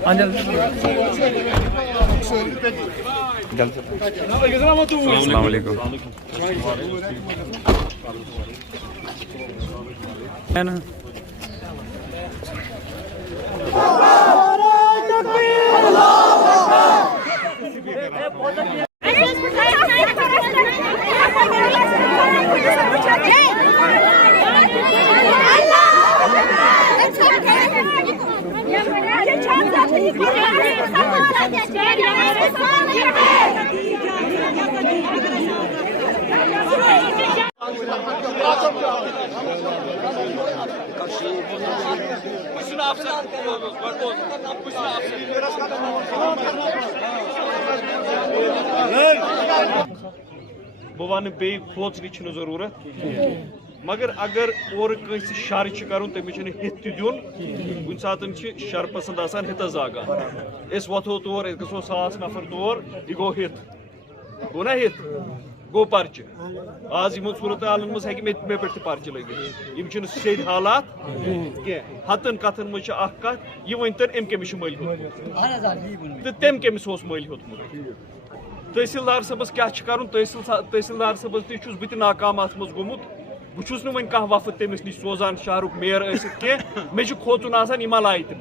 अस्सलाम वालेकुम। है ना बह वन बे खोचन जरूरत मगर अगर और शर कर तमिस हित दिन कुछ सात शर पसंद आसान हितस जागान वथो तौर गो 100 नफर तौर यह गो हित गो ना हित गो पर्च आज यमो सूरत हालन मज मे पे पर्च लगे सेद हालात हतन कथन मज कत यह वन अम कमिस मल तो तम कमिस मल होतमुत तहसीलदार सबस क्या कर तहसीलदार सबस बह नाकाम अत मज गोमुत बहुस वन कह वफद तमिस नश सोजान शहरुक मेयर कह मे खोचन आसान यह लाय तम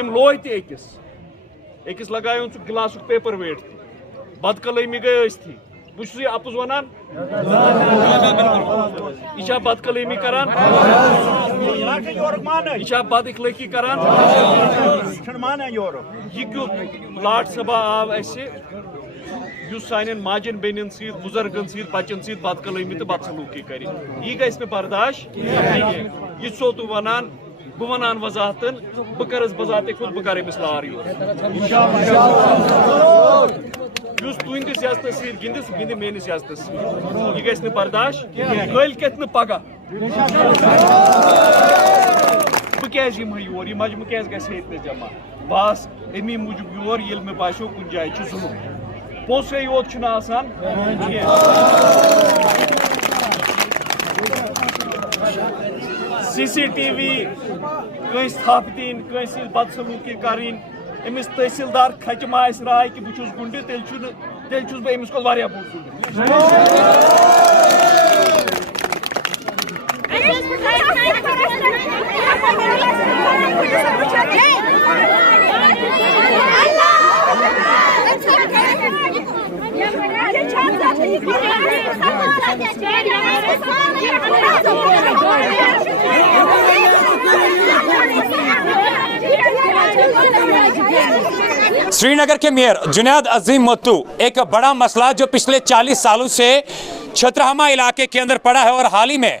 अम लोह तकिस लगायन सह गिलास पेपर वेट बदकलमी गई थी बहुत अपुज वन यह बदकलमी कर बद इखलाकी कर यह लाट सभा आव सान माजन बेन बुजुर्गन बचन बदकलमी तो बदसलूकी कर यह गई बर्दाश्त यह तो वनान बह वन वजाहतन बह कर बजाते खुद बह कर लार तुहंदिस सियासत गिंद सह गिंद मेनिस सियासत यह गई बर्दाश्त कल कत पगह बह क्या योर यह मजमू क्या जमा बस अमी मूजूब योर ये मे बासो कुछ जाए जुलूम पोसे योत आसान CCTV कंस थापतीन कंस बदसलूकी करें अमिस तहसीलदार खचमा राय कि बहुत गुंड तेल बह अमिस को बोड़ गुंड श्रीनगर के मेयर जुनैद अजीम मत्तू एक बड़ा मसला जो पिछले 40 सालों से छतरहमा इलाके के अंदर पड़ा है और हाल ही में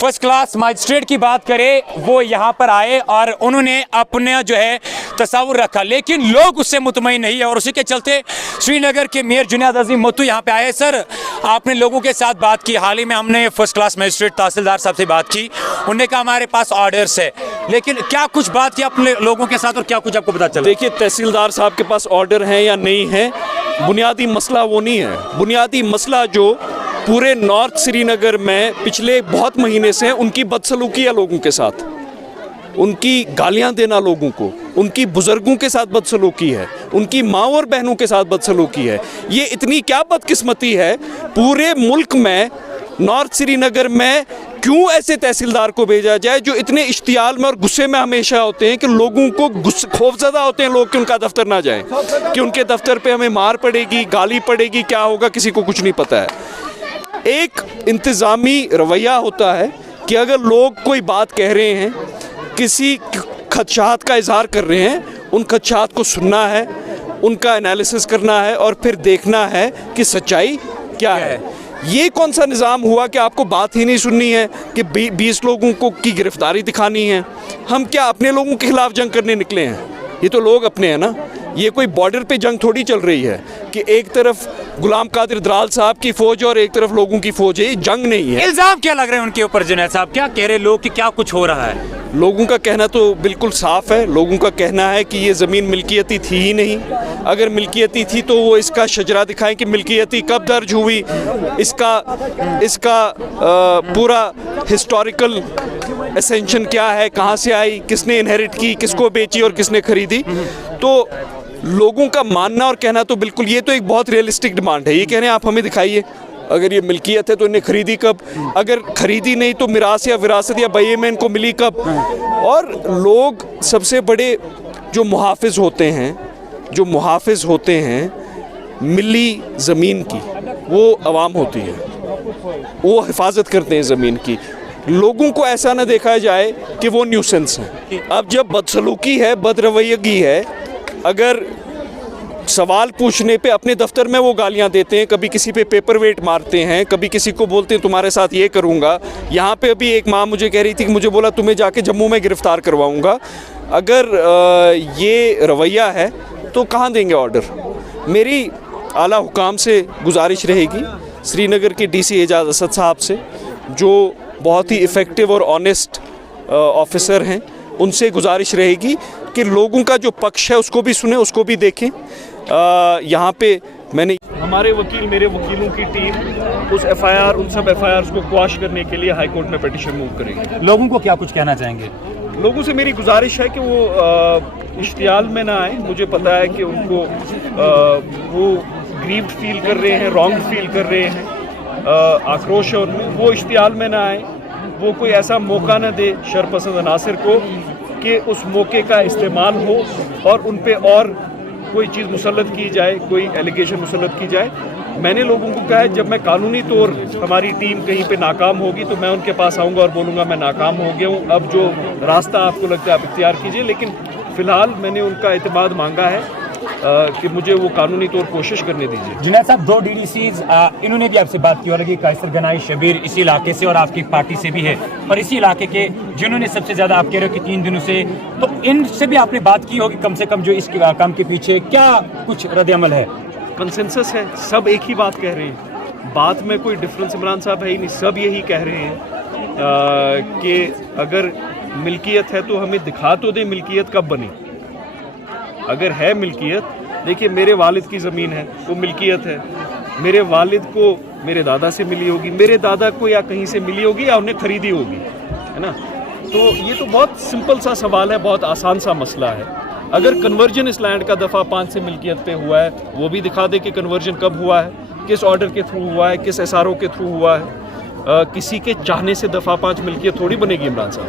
फर्स्ट क्लास मजिस्ट्रेट की बात करें वो यहाँ पर आए और उन्होंने अपना जो है तस्वुर रखा, लेकिन लोग उससे मुतमईन नहीं है और उसी के चलते श्रीनगर के मेयर जुनैद अजीम मत्तू यहाँ पे आए। सर, आपने लोगों के साथ बात की, हाल ही में हमने फर्स्ट क्लास मजिस्ट्रेट तहसीलदार साहब से बात की, उन्होंने कहा हमारे पास ऑर्डर्स है, लेकिन क्या कुछ बात की अपने लोगों के साथ और क्या कुछ आपको पता चला? देखिए, तहसीलदार साहब के पास ऑर्डर है या नहीं है, बुनियादी मसला वो नहीं है। बुनियादी मसला जो पूरे नॉर्थ श्रीनगर में पिछले बहुत महीने से उनकी बदसलूकी है लोगों के साथ, उनकी गालियां देना लोगों को, उनकी बुजुर्गों के साथ बदसलूकी है, उनकी माँ और बहनों के साथ बदसलूकी है। ये इतनी क्या बदकिस्मती है पूरे मुल्क में, नॉर्थ श्रीनगर में क्यों ऐसे तहसीलदार को भेजा जाए जो इतने इश्तियाल में और गुस्से में हमेशा होते हैं कि लोगों को खौफजदा होते हैं लोग कि उनका दफ्तर ना जाए, कि उनके दफ्तर पे हमें मार पड़ेगी, गाली पड़ेगी, क्या होगा किसी को कुछ नहीं पता है। एक इंतज़ामी रवैया होता है कि अगर लोग कोई बात कह रहे हैं, किसी खदशात का इजहार कर रहे हैं, उन खदशात को सुनना है, उनका एनालिसिस करना है और फिर देखना है कि सच्चाई क्या है। ये कौन सा निज़ाम हुआ कि आपको बात ही नहीं सुननी है कि 20 लोगों को की गिरफ्तारी दिखानी है? हम क्या अपने लोगों के खिलाफ जंग करने निकले हैं? ये तो लोग अपने हैं ना, ये कोई बॉर्डर पे जंग थोड़ी चल रही है कि एक तरफ गुलाम कादिर द्राल साहब की फौज और एक तरफ लोगों की फौज है। ये जंग नहीं है। इल्जाम क्या लग रहे हैं उनके ऊपर जुनैद साहब? क्या कह रहे लोग कि क्या कुछ हो रहा है? लोगों का कहना तो बिल्कुल साफ है। लोगों का कहना है कि ये ज़मीन मिल्कियती थी ही नहीं। अगर मिल्कियती थी तो वो इसका शजरा दिखाएं कि मिल्कियती कब दर्ज हुई, इसका पूरा हिस्टोरिकल एसेंशन क्या है, कहाँ से आई, किसने इनहेरिट की, किसको बेची और किसने खरीदी। तो लोगों का मानना और कहना तो बिल्कुल, ये तो एक बहुत रियलिस्टिक डिमांड है। ये कह रहे हैं आप हमें दिखाइए, अगर ये मिल्कियत है तो इन्हें खरीदी कब, अगर खरीदी नहीं तो मिरास या विरासत या बये में इनको मिली कब। और लोग सबसे बड़े जो मुहाफिज होते हैं मिली ज़मीन की, वो अवाम होती है, वो हिफाजत करते हैं ज़मीन की। लोगों को ऐसा ना देखा जाए कि वो न्यूसेंस हैं। अब जब बदसलूकी है, बदरवैयगी है, अगर सवाल पूछने पे अपने दफ्तर में वो गालियां देते हैं, कभी किसी पे पेपर वेट मारते हैं, कभी किसी को बोलते हैं तुम्हारे साथ ये करूँगा। यहाँ पे अभी एक माँ मुझे कह रही थी कि मुझे बोला तुम्हें जाके जम्मू में गिरफ़्तार करवाऊँगा। अगर ये रवैया है तो कहाँ देंगे ऑर्डर। मेरी आला हुकाम से गुजारिश रहेगी, श्रीनगर के डीसी एजाज असद साहब से, जो बहुत ही इफ़ेक्टिव और ऑनेस्ट ऑफिसर हैं, उनसे गुजारिश रहेगी कि लोगों का जो पक्ष है उसको भी सुने, उसको भी देखें। यहाँ पे मैंने हमारे वकील, मेरे वकीलों की टीम उस एफआईआर, उन सब एफआईआर्स को क्वाश करने के लिए हाई कोर्ट में पिटीशन मूव करेगी। लोगों को क्या कुछ कहना चाहेंगे? लोगों से मेरी गुजारिश है कि वो इश्तियाल में ना आए। मुझे पता है कि उनको वो ग्रीव्ड फील कर रहे हैं, रॉन्ग फील कर रहे हैं, आक्रोश है उनमें। वो इश्तियाल में ना आए, वो कोई ऐसा मौका ना दे शरपसंद अनासर को कि उस मौके का इस्तेमाल हो और उन पे और कोई चीज़ मुसल्लत की जाए, कोई एलिगेशन मुसल्लत की जाए। मैंने लोगों को कहा है जब मैं कानूनी तौर हमारी टीम कहीं पे नाकाम होगी तो मैं उनके पास आऊँगा और बोलूँगा मैं नाकाम हो गया हूँ, अब जो रास्ता आपको लगता है आप इख्तियार कीजिए। लेकिन फ़िलहाल मैंने उनका एतमाद मांगा है कि मुझे वो कानूनी तौर कोशिश करने दीजिए। जुनैद साहब, 2 DDCs इन्होंने भी आपसे बात की, और कायसर गनाई शबीर इसी इलाके से और आपकी पार्टी से भी है, और इसी इलाके के जिन्होंने सबसे ज़्यादा, आप कह रहे हो कि 3 दिनों से, तो इनसे भी आपने बात की होगी कम से कम, जो इस काम के पीछे क्या कुछ रद्द-ए-अमल है? कंसेंसस है, सब एक ही बात कह रहे हैं, बात में कोई डिफरेंस इमरान साहब है ही नहीं। सब यही कह रहे हैं कि अगर मिल्कियत है तो हमें दिखा तो दे मिल्कियत कब बनी। अगर है मिल्कियत, देखिए मेरे वालिद की ज़मीन है, वो मिल्कियत है। मेरे वालिद को मेरे दादा से मिली होगी, मेरे दादा को या कहीं से मिली होगी या उन्हें ख़रीदी होगी, है ना। तो ये तो बहुत सिंपल सा सवाल है, बहुत आसान सा मसला है। अगर कन्वर्जन इस लैंड का दफ़ा 5 से मिल्कियत पे हुआ है, वो भी दिखा दे कि कन्वर्जन कब हुआ है, किस ऑर्डर के थ्रू हुआ है, किस एसआरओ के थ्रू हुआ है। किसी के चाहने से दफ़ा 5 मिल्कियत थोड़ी बनेगी इमरान साहब।